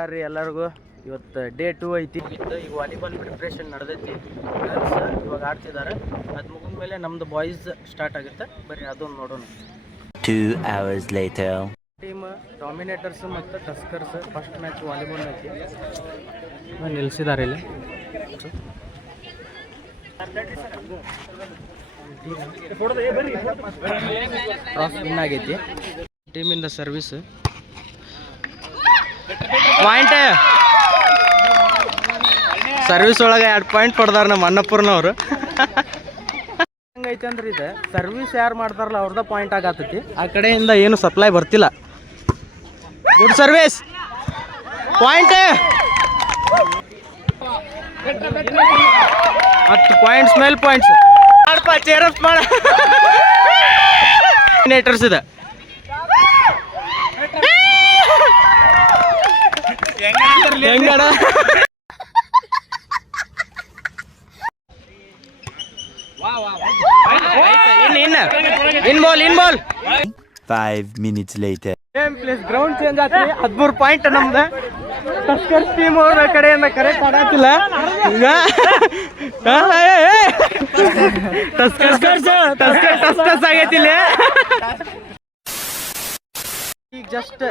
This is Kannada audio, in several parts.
ನಮಸ್ಕಾರ ರೀ ಎಲ್ಲರಿಗೂ. ಇವತ್ತು ಡೇ 2 ಐತಿ. ಈಗ ವಾಲಿಬಾಲ್ ಪ್ರಿಪ್ರೇಷನ್ ನಡೆದೈತಿ. ಗರ್ಲ್ಸ್ ಇವಾಗ ಆಡ್ತಿದ್ದಾರೆ. ಅದು ಮುಗಿದ ಮೇಲೆ ನಮ್ದು ಬಾಯ್ಸ್ ಸ್ಟಾರ್ಟ್ ಆಗುತ್ತೆ. ಬರೀ ಅದೊಂದು ನೋಡೋಣ. 2 hours later. ಟೀಮ್ ಡಾಮಿನೇಟರ್ಸ್ ಮತ್ತು ಟಸ್ಕರ್ಸ್ ಫಸ್ಟ್ ಮ್ಯಾಚ್ ವಾಲಿಬಾಲ್ ಐತಿ. ನಿಲ್ಲಿಸಿದ್ದಾರೆ ಇಲ್ಲಿ. ಟಾಸ್ ವಿನ್ ಆಗೈತಿ. ಟೀಮಿಂದ ಸರ್ವಿಸ್ ಪಾಯಿಂಟ್. ಸರ್ವಿಸ್ ಒಳಗೆ 2 ಪಾಯಿಂಟ್ ಕೊಡ್ದಾರ ನಮ್ಮ ಅನ್ನಪೂರ್ಣವ್ರು. ಹಂಗೈತೆ ಅಂದ್ರೆ ಇದೆ ಸರ್ವಿಸ್ ಯಾರು ಮಾಡ್ತಾರಲ್ಲ ಅವ್ರದ ಪಾಯಿಂಟ್ ಆಗತ್ತೈತಿ. ಆ ಕಡೆಯಿಂದ ಏನು ಸಪ್ಲೈ ಬರ್ತಿಲ್ಲ. Good service point. 10 ಪಾಯಿಂಟ್ಸ್ ಮೇಲೆ ಪಾಯಿಂಟ್ಸ್ ಮಾಡಪ್ಪ. ಚೇರಪ್ ಮಾಡ ಡಾಮಿನೇಟರ್ಸ್ ಇದೆ. ಹೆಂಗಡ ಇನ್ ಬಾಲ್ 5 minutes later. ಗ್ರೌಂಡ್ ಚೇಂಜ್ ಆತ್ರಿ. 13 ಪಾಯಿಂಟ್ ನಮ್ದು. ಟಸ್ಕರ್ಸ್ ಟೀಮ್ ಅವ್ರ ಕಡೆಯಿಂದ ಕರೆಕ್ಟ್ ಆಡತ್ತಿಲ್ಲ. ಈಗ ಟಸ್ಕರ್ಸ್ ಆಗೈತಿ ಇಲ್ಲಿ. ಈಗ ಜಸ್ಟ್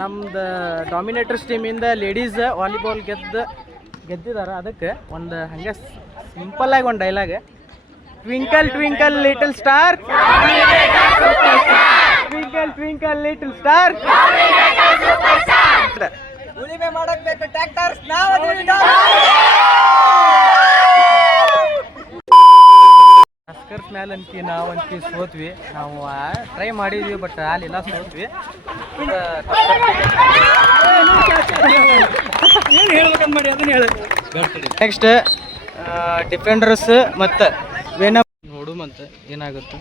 ನಮ್ದು ಡಾಮಿನೇಟರ್ಸ್ ಟೀಮಿಂದ ಲೇಡೀಸ್ ವಾಲಿಬಾಲ್ ಗೆದ್ದಿದ್ದಾರೆ. ಅದಕ್ಕೆ ಒಂದು ಹಂಗೆ ಸಿಂಪಲ್ ಆಗಿ ಒಂದು dialogue, twinkle twinkle little star, twinkle twinkle little star. ಉಳಿಮೆ ಮಾಡಕ್ ಬೇಕು ಟ್ರ್ಯಾಕ್ಟರ್ಸ್. ಟಸ್ಕರ್ಸ್ ಮೇಲೆ ನಾವಂತಿ ಸೋತ್ವಿ. ನಾವು ಟ್ರೈ ಮಾಡಿದ್ವಿ ಬಟ್ ಅಲ್ಲೆಲ್ಲ ಸೋತ್ವಿ. ನೆಕ್ಸ್ಟ್ ಡಿಫೆಂಡರ್ಸ್ ಮತ್ತು ವೇನಮ್ ನೋಡುಮಂತ ಏನಾಗುತ್ತೆ.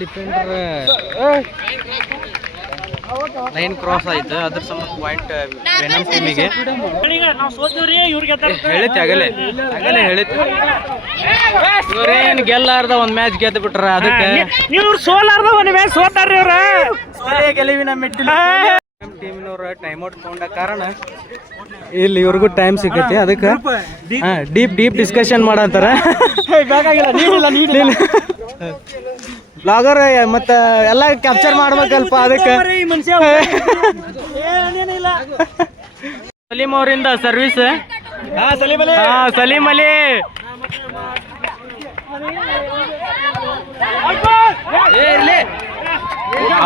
ಡಿಫೆಂಡರ್ ಲೈನ್ ಕ್ರಾಸ್ ಆಯ್ತು. ಅದ್ರ ಸಂಬಂಧ ಪಾಯಿಂಟ್ ವೇನಮ್ ಟೀಮಿಗೆ ಹೇಳಿತ್ತು. ಆಗಲೇ ಹೇಳಿತ್ತು. ಇವ್ರೇನು ಗೆಲ್ಲಾರ್ದ ಒಂದು ಮ್ಯಾಚ್ ಗೆದ್ದು ಬಿಟ್ರ. ಅದಕ್ಕೆ ಇವ್ರು ಸೋಲಾರ್ದ ಒಂದು ಮ್ಯಾಚ್ ಸೋತಾರ್ರಿ. ಇವ್ರ ಗೆಲುವಿನ ಮೆಟ್ಟಿಲು. ನಮ್ಮ ಟೀಮಿನವ್ರ ಟೈಮ್ ಔಟ್ ತಗೊಂಡ ಕಾರಣ ಇಲ್ಲಿ ಇವ್ರಿಗೂ ಟೈಮ್ ಸಿಕ್ಕೈತಿ. ಅದಕ್ಕೆ ಡೀಪ್ ಡಿಸ್ಕಷನ್ ಮಾಡಂತಾರ. ಬ್ಲಾಗರ್ ಮತ್ತು ಎಲ್ಲ ಕ್ಯಾಪ್ಚರ್ ಮಾಡ್ಬೇಕಲ್ಪ. ಅದಕ್ಕೆ ಸಲೀಂ ಅವರಿಂದ service. Salim Ali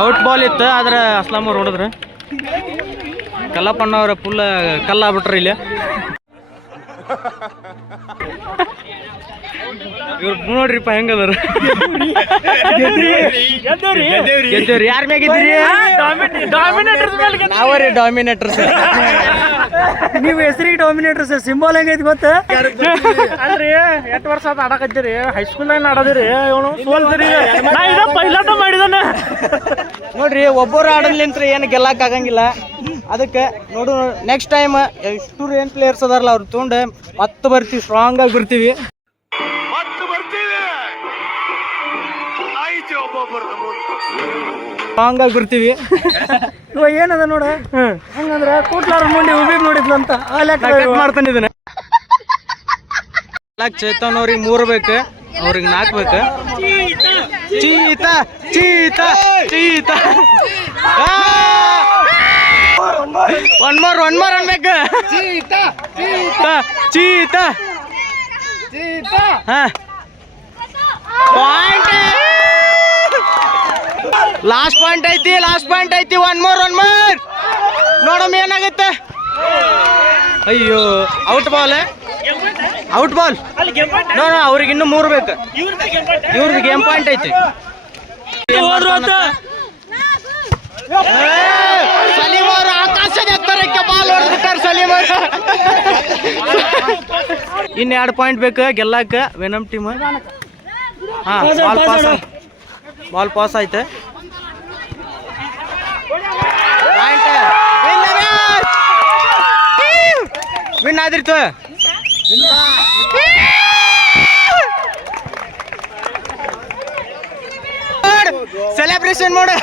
out ball ಇತ್ತು. ಆದ್ರೆ ಅಸ್ಲಾಂ ಅವ್ರು ಹೊಡೆದ್ರು. ಕಲ್ಲಪ್ಪಣ್ಣ ಅವ್ರ ಫುಲ್ ಕಲ್ಲಾಗ್ಬಿಟ್ರಿ ಇಲ್ಲಿ. ಇವ್ರು ನೋಡ್ರಿಪ್ಪ ಹೆಂಗದಾರ. ಗೆದ್ದೇವ್ರಿ. ಯಾರ ಮ್ಯಾಗ ಗೆದ್ದಿರಿ? ನಾವರಿ ಡಾಮಿನೇಟರ್ಸ್. ನೀವು ಹೆಸರಿಗೆ ಡಾಮಿನೇಟರ್ಸ್. ಸಿಂಬಲ್ ಹೆಂಗೈತಿ ಗೊತ್ತ? ಅಲ್ರಿ 8 ವರ್ಷ ಆದ ಆಡಕತ್ತೀರಿ. ಹೈಸ್ಕೂಲ್ನಾಗ ಆಡೋದಿರಿ. ಇವನು ಸೋಲ್ತೀರಿ. ಪೈಲಾಟ ಮಾಡಿದಾನ ನೋಡ್ರಿ. ಒಬ್ಬರು ಆಡಲಿಂತ್ರ ಏನು ಗೆಲ್ಲಕ್ ಆಗಂಗಿಲ್ಲ. ಅದಕ್ಕೆ ನೋಡು ನೆಕ್ಸ್ಟ್ ಟೈಮ್ ಎಷ್ಟು ಏನು ಪ್ಲೇಯರ್ಸ್ ಅದಾರಲ್ಲ ಅವ್ರು ತೊಗೊಂಡು ಮತ್ತೆ ಬರ್ತೀವಿ. ಸ್ಟ್ರಾಂಗ್ ಆಗಿ ಬರ್ತೀವಿ. ಸ್ಟ್ರಾಂಗ್ ಆಗಿ ಬರ್ತೀವಿ. ಇವಾಗ ಏನದ ನೋಡ ಹಂಗಂದ್ರೆ ಕೂಟ್ಲಾರ ಮುಂದೆ ಉಬಿ ನೋಡಿದ್ಲಂತ ಮಾಡ್ತಾನೆ ಇದನ್ನ. ಚೇತನ್ ಅವ್ರಿಗೆ 3 ಬೇಕು, ಅವ್ರಿಗೆ 4 ಬೇಕು. ಚೀತಾ ಚೀತಾ ಚೀತಾ ಒನ್ ಮೋರ್ ಅನ್ಬೇಕು. ಚೀತಾ ಚೀತಾ ಚೀತಾ. ಪಾಯಿಂಟ್. ಲಾಸ್ಟ್ ಪಾಯಿಂಟ್ ಐತಿ. ಒನ್ ಮೋರ್ ನೋಡಮ್ಮ ಏನಾಗುತ್ತೆ. ಅಯ್ಯೋ ಔಟ್ ಬಾಲ್. ನೋ ಅವ್ರಿಗೆ ಇನ್ನೂ 3 ಬೇಕು. ಇವ್ರದ್ದು ಗೇಮ್ ಪಾಯಿಂಟ್ ಐತಿ. ಸಲೀಂ ಅವರು ಆಕಾಶದ ಎತ್ತರಕ್ಕೆ ಬಾಲ್ ಹೊಡೆದಿದ್ದಾರೆ. ಸಲೀಂ ಅವರು ಇನ್ನು 2 ಪಾಯಿಂಟ್ ಬೇಕು ಗೆಲ್ಲಕ್ಕ ವೆನಮ್ ಟೀಮ್. ಬಾಲ್ ಪಾಸ್ ಆಯ್ತು. ವಿನ್ ಆದಿರ್ತು. ಸೆಲೆಬ್ರೇಷನ್ ಮಾಡು.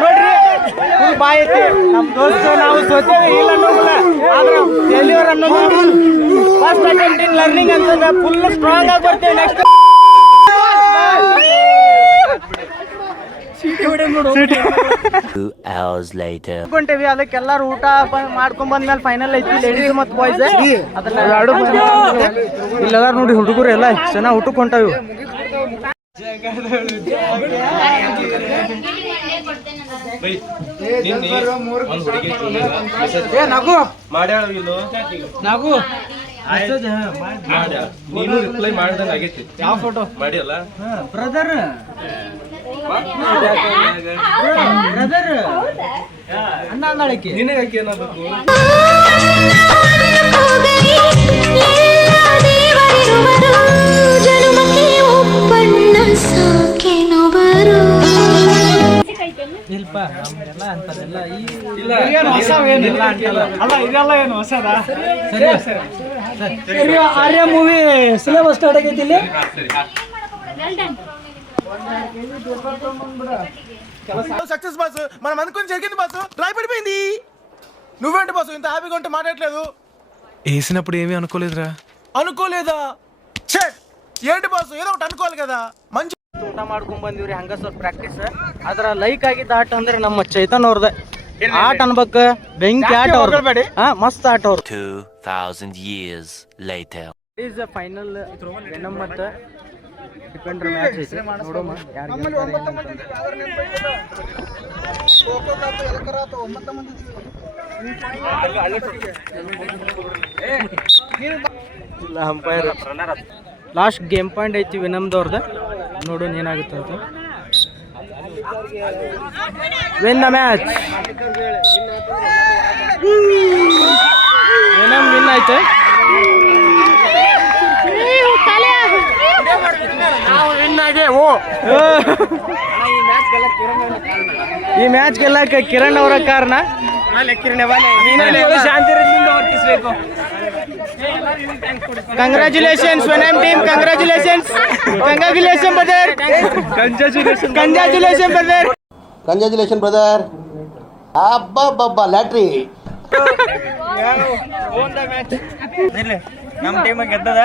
ನೋಡ್ರಿ ಬಾಯ್ ಐತಿ ನಮ್ ದೋಸ್ತ ನಾವು ಸೋತೇವೆ ಇಲ್ಲ ಅನ್ನೋದಿಲ್ಲ ಆದ್ರೆ ಫೇಲ್ಯೂರ್ ಅನ್ನೋದು ಫಸ್ಟ್ ಅಟೆಂಪ್ಟ್ ಇನ್ ಲರ್ನಿಂಗ್ ಅಂತಂದ್ರೆ ಫುಲ್ ಸ್ಟ್ರಾಂಗ್ ಆಗಿ ಬರ್ತೇವೆ ನೆಕ್ಸ್ಟ್2 hours later. ಕೊಂಟೇವಿ ಅದಕ್ಕೆಲ್ಲಾರು ಊಟ ಮಾಡ್ಕೊಂಡ್ ಬಂದ್ಮೇಲೆ ಫೈನಲ್ ಐತಿ ಲೇಡೀಸ್ ಮತ್ತು ಬಾಯ್ಸ್ ಅದನ್ನ ಇಲ್ಲೆಲ್ಲಾರು ನೋಡಿ ಹುಡುಗರು ಎಲ್ಲ ಚೆನ್ನಾಗಿ ಊಟಕ್ಕೆ ಹೊಂಟಾವಿ ನಾಗು ನೀನು ರಿಪ್ಲೈ ಮಾಡ್ದಂಗ ಆಗೈತಿ ಯಾವ ಫೋಟೋ ಮಾಡಿಯಲ್ಲ ಬ್ರದರ್ ಬ್ರದರ್ ಅಣ್ಣ ಅಂದಾಳಕ್ಕೆ ನಿನಗೆ ಹಾಕಿ ಏನಾಗಬೇಕು ಇಲ್ಪ ನಮ್ಗೆಲ್ಲ ಅಂತದೆಲ್ಲ ಏನು ಹೊಸವೇನಿಲ್ಲ ಅಂತಲ್ಲ ಅಲ್ಲ ಇದೆಲ್ಲ ಏನು ಹೊಸದ ಸರಿ ಆರ್ಯ ಮೂವಿ ಸಿಲೆಬಸ್ ಸ್ಟಾರ್ಟ್ ಆಗೈತಿ ಇಲ್ಲಿ సక్సెస్ బాసు మనం అనుకుని జరిగింది బాసు ట్రై పడిపోయింది నువ్వేంటి బాసు ఇంత హ్యాపీగా ఉంటే మాట్లాడట్లేదు వేసినప్పుడు ఏమీ అనుకోలేదురా అనుకోలేదా ఛే ఏంటి బాసు ఏదో ఒకటి అనుకోవాలి కదా మంచి ಊಟ ಮಾಡ್ಕೊಂಡ್ ಬಂದಿವ್ರಿ ಹಂಗ ಸ್ವಲ್ಪ ಪ್ರಾಕ್ಟೀಸ್ ಅದ್ರ ಲೈಕ್ ಆಗಿದ್ದ ಆಟ ಅಂದ್ರೆ ನಮ್ಮ ಚೈತನ್ ಅವ್ರದ ಆಟ ಅನ್ಬೇಕ ಬೆಂಕಿ ಆಟ ಅವ್ರ ಮಸ್ತ್ ಆಟ ಅವ್ರ 2000 years later. Is final venom ಮತ್ತ ಡಿಫೆಂಡರ್ ಮ್ಯಾಚ್ ಐತಿ ನೋಡೋಣ ಯಾರು ಇಲ್ಲ ಅಂಪೈರ್ ಲಾಸ್ಟ್ ಗೇಮ್ ಪಾಯಿಂಟ್ ಐತಿ ವಿನಮ್ದವ್ರದ ನೋಡೋಣ ಏನಾಗುತ್ತೆ ಅಂತ win the match venom win ಆಯ್ತು ಈ ಮ್ಯಾಚ್ ಗೆಲ್ಲಕ್ಕೆ ಕಿರಣ್ ಅವರ ಕಾರಣ congratulations venom team congratulations congratulation brother congratulation brother congratulation brother ಅಬ್ಬಬ್ಬಬ್ಬ ಲ್ಯಾಟ್ರಿ ನಮ್ಮ ಟೀಮ್ ಗೆದ್ದದ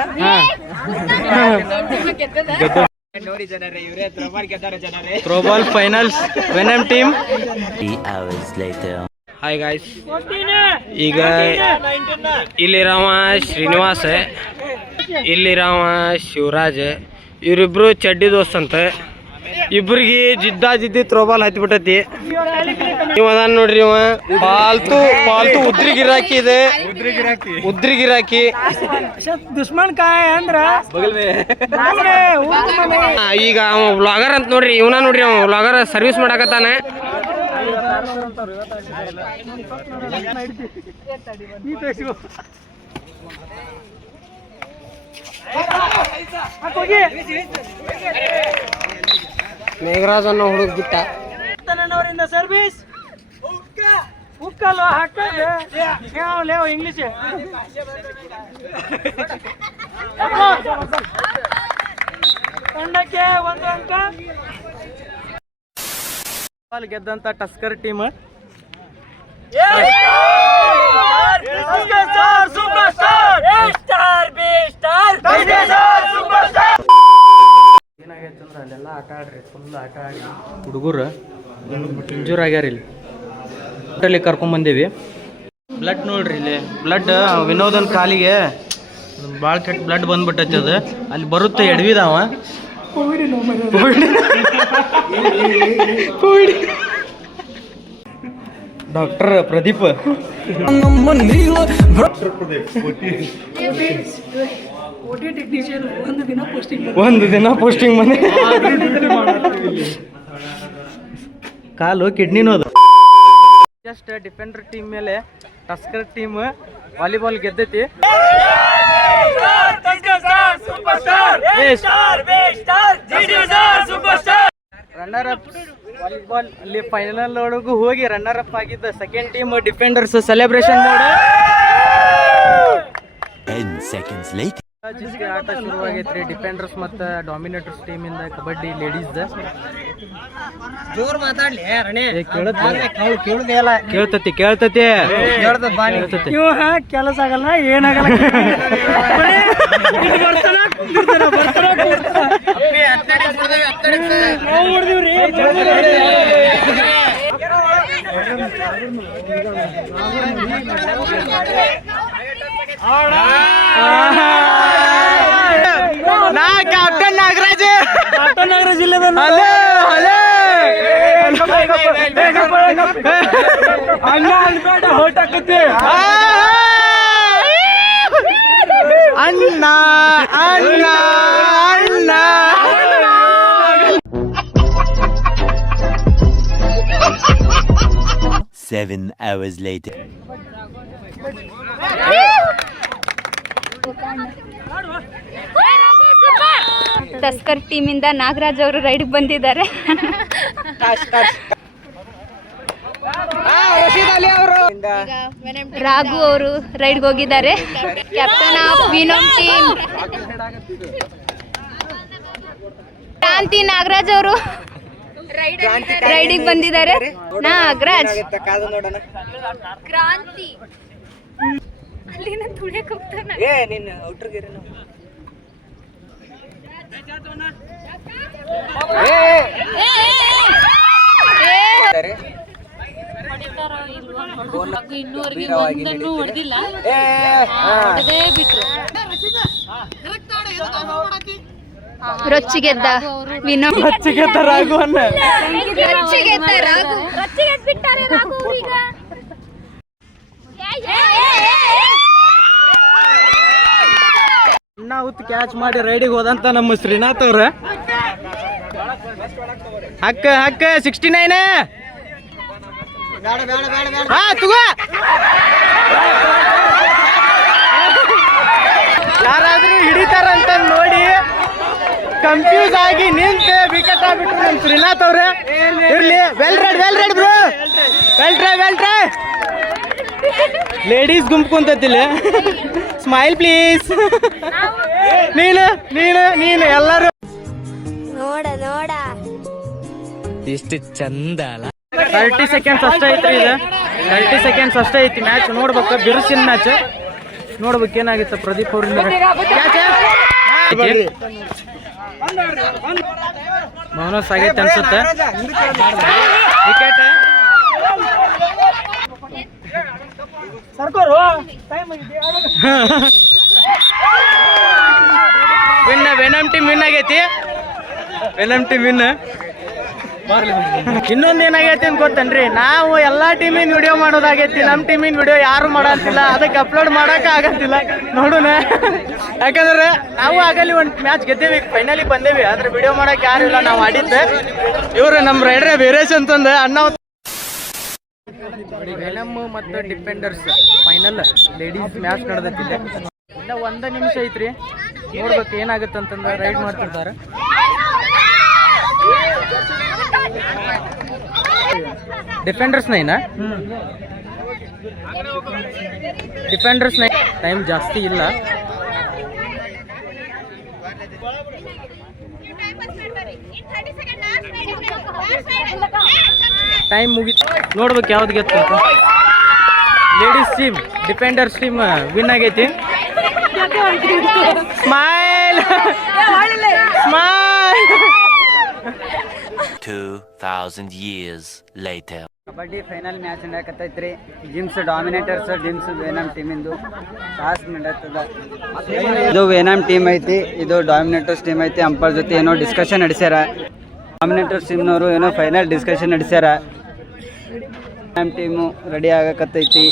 throwball finals venom team 3 hours later. Hi guys ಈಗ ಇಲ್ಲಿರವ ಶ್ರೀನಿವಾಸ ಇಲ್ಲಿರವ ಶಿವರಾಜ್ ಇವರಿಬ್ರು ಚಡ್ಡಿ ದೋಸ್ತ್ ಅಂತ ಇಬ್ರಿಗೆ ಜಿದ್ದಿ ಥ್ರೋಬಾಲ್ ಹತ್ಬಿಟ್ಟತಿ ಇವ ಅದಾನ ನೋಡ್ರಿ ಇವ ಪಾಲ್ತು ಉದ್ರಿ ಗಿರಾಕಿ ಇದೆ ಉದ್ರಿ ಗಿರಾಕಿ ದುಶ್ಮನ್ ಕಾಯ ಅಂದ್ರ ಈಗ ಅವ ವ್ಲಾಗರ್ ಅಂತ ನೋಡ್ರಿ ಇವನ ನೋಡ್ರಿ ಅವ ವ್ಲಾಗರ್ ಸರ್ವಿಸ್ ಮಾಡಕತ್ತಾನ ಮೇಘರಾಜ್ ಅನ್ನೋ ಹುಡುಗ ಬಿಟ್ಟ ನನ್ನವರಿಂದ ಸರ್ವಿಸ್ ಉಕ್ಕಲ್ವ ಹಾಕಲೇವ ಇಂಗ್ಲಿಷ್ ತಂಡಕ್ಕೆ ಒಂದು ಅಂಕ ಗೆದ್ದಂತ ಟಸ್ಕರ್ ಟೀಮ್ ಏನಾಗೈತಂದ್ರೆ ಅಲ್ಲೆಲ್ಲ ಆಟ ಆಡ್ರಿ ಫುಲ್ ಆಟ ಆಡಿ ಹುಡುಗರು ಇಂಜೂರ್ ಆಗ್ಯಾರ ಇಲ್ಲಿ ಹೋಟೆಲಿಗೆ ಕರ್ಕೊಂಬಂದೀವಿ ಬ್ಲಡ್ ನೋಡ್ರಿ ಇಲ್ಲಿ ಬ್ಲಡ್ ವಿನೋದನ್ ಕಾಲಿಗೆ ಭಾಳ ಕೆಟ್ಟ ಬ್ಲಡ್ ಬಂದ್ಬಿಟ್ಟೈತಿ ಅದು ಅಲ್ಲಿ ಬರುತ್ತೆ ಎಡವಿದಾವ ಡಾಕ್ಟರ್ ಪ್ರದೀಪ್ ಒಂದು ದಿನ ಪೋಸ್ಟಿಂಗ್ ಮನೆ ಕಾಲು ಕಿಡ್ನಿನೋದು ಜಸ್ಟ್ ಡಿಫೆಂಡರ್ ಟೀಮ್ ಮೇಲೆ ಟಸ್ಕರ್ ಟೀಮ್ ವಾಲಿಬಾಲ್ ಗೆದ್ದೈತಿ ರನ್ನರ್ ಅಪ್ ವಾಲಿಬಾಲ್ ಅಲ್ಲಿ ಫೈನಲ್ ಒಳಗೂ ಹೋಗಿ ರನ್ನರ್ ಅಪ್ ಆಗಿದ್ದ ಸೆಕೆಂಡ್ ಟೀಮ್ ಡಿಫೆಂಡರ್ಸ್ ಸೆಲೆಬ್ರೇಷನ್ ಮಾಡಿ 10 seconds later. ಆಟ ಶುರುವಾಗೈತ್ರಿ. ಡಿಫೆಂಡರ್ಸ್ ಮತ್ತು ಡಾಮಿನೇಟರ್ಸ್ ಟೀಮಿಂದ ಕಬಡ್ಡಿ ಲೇಡೀಸ್ ಜೋರ್ ಮಾತಾಡ್ಲಿ ಕೇಳ್ತತಿ ಇವ ಕೆಲಸ ಆಗಲ್ಲ ಏನಾಗಲ್ಲ. ನಾ ಕ್ಯಾಪ್ಟನ್ ನಾಗರಾಜ್ ಇಲ್ಲದ ಅಣ್ಣ ಅಣ್ಣ ಅಣ್ಣ 7 hours later. ತಸ್ಕರ್ ಟೀಮಿಂದ ನಾಗರಾಜ್ ಅವರು ರೈಡ್ ಬಂದಿದ್ದಾರೆ. ರಾಘು ಅವರು ರೈಡ್ಗೆ ಹೋಗಿದ್ದಾರೆ. ಕ್ಯಾಪ್ಟನ್ ಆಫ್ ವಿನೋಮ್ ಟೀಮ್ ಕ್ರಾಂತಿ ನಾಗರಾಜ್ ಅವರು ರೈಡಿಗೆ ಬಂದಿದ್ದಾರೆ. ನಾಗರಾಜ್ ಕ್ರಾಂತಿ ಅಲ್ಲಿನ ತುಳಿಯಕ್ಕೆ ಹೋಗ್ತಾನೆ. ರೊಚ್ಚಿಗೆದ್ದ ವಿನೋಮ್ ರೊಚ್ಚಿಗೆದ್ದ ರಾಘವನ್ನ ನಾವು ಕ್ಯಾಚ್ ಮಾಡಿ ರೈಡಿಗೆ ಹೋದಂತ ನಮ್ಮ ಶ್ರೀನಾಥ್ ಅವ್ರ ಹಕ್ಕ 69 ಹಾ ತಗೋ. ಯಾರಾದ್ರೂ ಹಿಡಿತಾರಂತ ನೋಡಿ ಕನ್ಫ್ಯೂಸ್ ಆಗಿ ನಿಂತು ವಿಕೆಟ್ ಆಗ್ಬಿಟ್ರು ನಮ್ಮ ಶ್ರೀನಾಥ್ ಅವ್ರೆ. ಇರ್ಲಿ well red bro, well try. Ladies ಗುಂಪು ಕುಂತತಿಲ್ಲ. Smile please. ನೀನು ಎಲ್ಲರೂ ನೋಡ ಇಷ್ಟು ಚಂದ ಅಲ್ಲ. 30 ಸೆಕೆಂಡ್ಸ್ ಅಷ್ಟೇ ಐತ್ರಿ ಇದು. 30 ಸೆಕೆಂಡ್ಸ್ ಅಷ್ಟೇ ಐತಿ ಮ್ಯಾಚ್. ನೋಡ್ಬೇಕು ಬಿರುಸಿನ ಮ್ಯಾಚ್. ನೋಡ್ಬೇಕು ಏನಾಗಿತ್ತು ಪ್ರದೀಪ್ ಅವ್ರಿಂದ. ಬೋನಸ್ ಆಗೈತೆ ಅನ್ಸುತ್ತೆ. ವಿಕೆಟ್ ವೆನಮ್ ಟೀಮ್ ವಿನ್ ಆಗೈತಿ. ಇನ್ನೊಂದು ಏನಾಗೈತಿ ಅಂತ ಗೊತ್ತೇನ್ರಿ, ನಾವು ಎಲ್ಲಾ ಟೀಮಿನ ವಿಡಿಯೋ ಮಾಡೋದಾಗೈತಿ. ನಮ್ಮ ಟೀಮಿನ ವಿಡಿಯೋ ಯಾರು ಮಾಡಂತಿಲ್ಲ, ಅದಕ್ಕೆ ಅಪ್ಲೋಡ್ ಮಾಡಕ ಆಗತ್ತಿಲ್ಲ. ನೋಡೋಣ, ಯಾಕಂದ್ರೆ ನಾವು ಆಗಲಿ ಒಂದು ಮ್ಯಾಚ್ ಗೆದ್ದೇವಿ, ಫೈನಲಿ ಬಂದೇವಿ, ಆದ್ರೆ ವಿಡಿಯೋ ಮಾಡಕ್ ಯಾರು ಇಲ್ಲ. ನಾವು ಆಡಿದ್ದೆ ಇವ್ರು ನಮ್ಮ ರೈಡ್ರೆ ಬೇರೇಶ್ ಅಂತಂದ ಅಣ್ಣ. ವೆನಮ್ ಮತ್ತು ಡಿಫೆಂಡರ್ಸ್ ಫೈನಲ್ ಲೇಡೀಸ್ ಮ್ಯಾಚ್ ನಡೆದತ್ತಿದೆ. ಇನ್ನ 1 ನಿಮಿಷ ಐತ್ರಿ, ನೋಡ್ಬೇಕು ಏನಾಗುತ್ತೆ ಅಂತಂದ್ರೆ ರೈಡ್ ಮಾಡ್ತಿರ್ತಾರೆ. ಡಿಫೆಂಡರ್ಸ್ ನೈನಾ? Defenders nine. ಟೈಮ್ ಜಾಸ್ತಿ ಇಲ್ಲ. ಟೈಮ್ ಮುಗಿತು, ನೋಡ್ಬೇಕು ಯಾವ್ದು ಗೆತ್ತು ಅಂತ. Ladies team defenders team win ಆಗೈತಿ. Smile 2000 years later. Kabaddi final match ನಡೆಯಕತ್ತೈತ್ರಿ. ಜಿಮ್ಸ್ ಡಾಮಿನೇಟರ್ಸ್ ಜಿಮ್ಸ್ ವೆನಮ್ ಟೀಮಿಂದು ಟಾಸ್ ನಡೆಯುತ್ತದ. ಇದು ವೆನಮ್ ಟೀಮ್ ಐತಿ, ಇದು ಡಾಮಿನೇಟರ್ಸ್ ಟೀಮ್ ಐತಿ. ಅಂಪೈರ್ ಜೊತೆ ಏನೋ ಡಿಸ್ಕಷನ್ ನಡೆಸ್ಯಾರ. ಡಾಮಿನೇಟರ್ಸ್ ಟೀಮ್ನವರು ಏನೋ ಫೈನಲ್ ಡಿಸ್ಕಷನ್ ನಡೆಸ್ಯಾರ. ವೆನಮ್ ಟೀಮು ರೆಡಿ ಆಗಕತ್ತೈತಿ.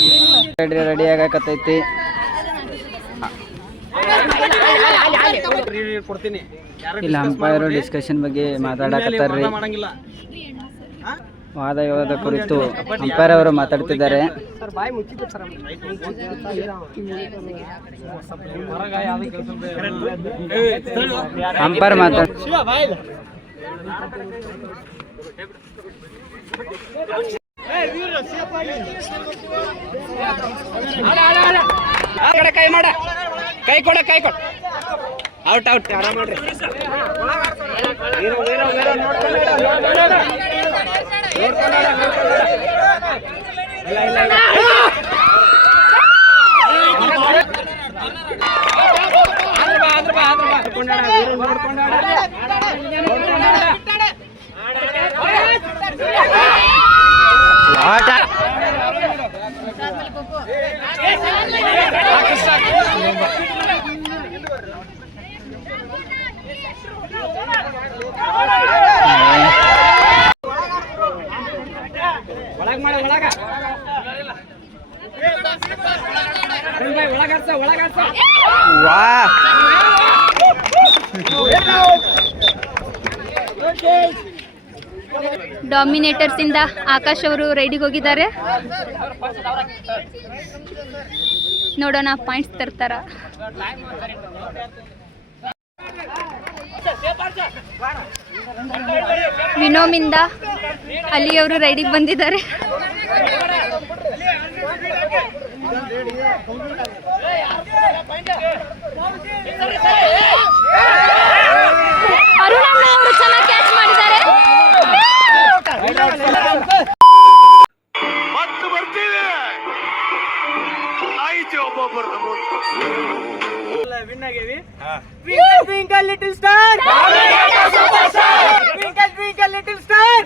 ಇಲ್ಲ ಅಂಪೈರ್ ಡಿಸ್ಕಷನ್ ಬಗ್ಗೆ ಮಾತಾಡಕತ್ತಾರ್ರಿ. ವಾದ ವಿವಾದ ಕುರಿತು ಅಂಪೈರ್ ಅವರು ಮಾತಾಡ್ತಿದ್ದಾರೆ. ಅಂಪೈರ್ ಮಾತಾಡ್ ಕೈ ಮಾಡ ಕೈ ಕೊಡ ಔಟ್ ಆರಾಮ್ ಮಾಡ್ರಿ ಡಾಮಿನೇಟರ್ಸ್ ಇಂದ ಆಕಾಶ್ ಅವರು ರೈಡಿಗೆ ಹೋಗಿದ್ದಾರೆ. ನೋಡೋಣ ಪಾಯಿಂಟ್ಸ್ ತರ್ತಾರ. ವಿನೋಮಿಂದ ಅಲಿ ಅವರು ರೈಡಿಗೆ ಬಂದಿದ್ದಾರೆ. ಅರುಣಣ್ಣ ಅವರು ಚೆನ್ನಾಗಿ ಕ್ಯಾಚ್ ಮಾಡಿದ್ದಾರೆ. Twinkle little star, twinkle little star.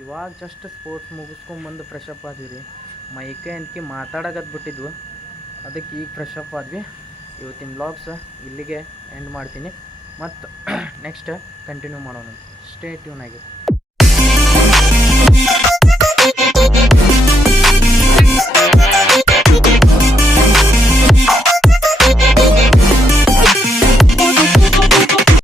ಇವಾಗ ಜಸ್ಟ್ ಸ್ಪೋರ್ಟ್ಸ್ ಮುಗಿಸ್ಕೊಂಬಂದು ಫ್ರೆಶ್ ಅಪ್ ಆದ್ವಿ ರೀ. ಮೈಕೈ ಅಂತಕಿ ಮಾತಾಡಕತ್ ಬಿಟ್ಟಿದ್ವು, ಅದಕ್ಕೆ ಈಗ ಫ್ರೆಶ್ ಅಪ್ ಆದ್ವಿ. ಇವತ್ತಿನ ವ್ಲಾಗ್ಸ್ ಇಲ್ಲಿಗೆ ಎಂಡ್ ಮಾಡ್ತೀನಿ, ಮತ್ತು ನೆಕ್ಸ್ಟ್ ಕಂಟಿನ್ಯೂ ಮಾಡೋಣ. ಸ್ಟೇ ಟ್ಯೂನ್ ಆಗಿದೆ.